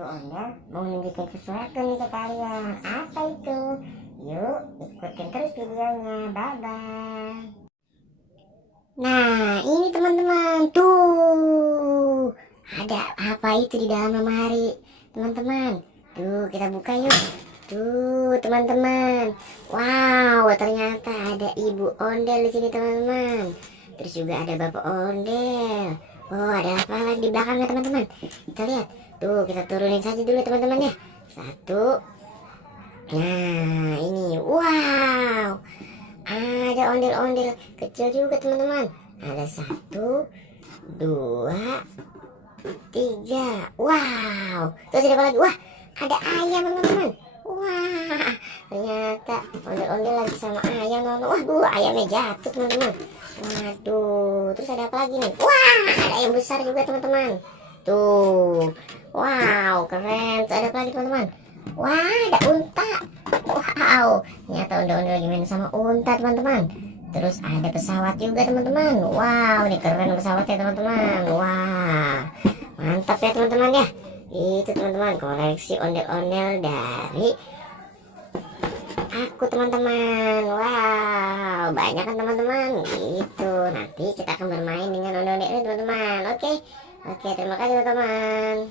ibu ondel mau nunjukin sesuatu nih ke kalian. Apa itu? Yuk ikutin terus videonya. Bye bye. Nah ini teman-teman, tuh ada apa itu di dalam lemari teman-teman. Tuh kita buka yuk. Tuh teman-teman, wow ternyata ada ibu ondel di sini teman-teman. Terus juga ada bapak ondel. Oh ada apa lagi di belakangnya teman-teman? Kita lihat. Tuh kita turunin saja dulu teman-teman ya. Satu. Nah ini, wow ada ondel-ondel kecil juga teman-teman. Ada satu, dua, tiga. Wow. Terus ada apa lagi? Wah ada ayam teman-teman. Wah ternyata ondel-ondel lagi sama ayam teman-teman. Waduh ayamnya jatuh teman-teman. Waduh, terus ada apa lagi nih? Wah ada ayam besar juga teman-teman. Tuh, wow keren. Terus ada apa lagi teman-teman? Wah ada unta. Wow ternyata ondel-ondel lagi main sama unta teman-teman. Terus ada pesawat juga teman-teman. Wow ini keren pesawatnya teman-teman. Wah mantap ya teman-teman ya. Itu teman-teman koleksi ondel-ondel dari aku teman-teman. Wow banyak kan teman-teman. Gitu nanti kita akan bermain dengan ondel-ondel ini teman-teman. Oke terima kasih teman-teman.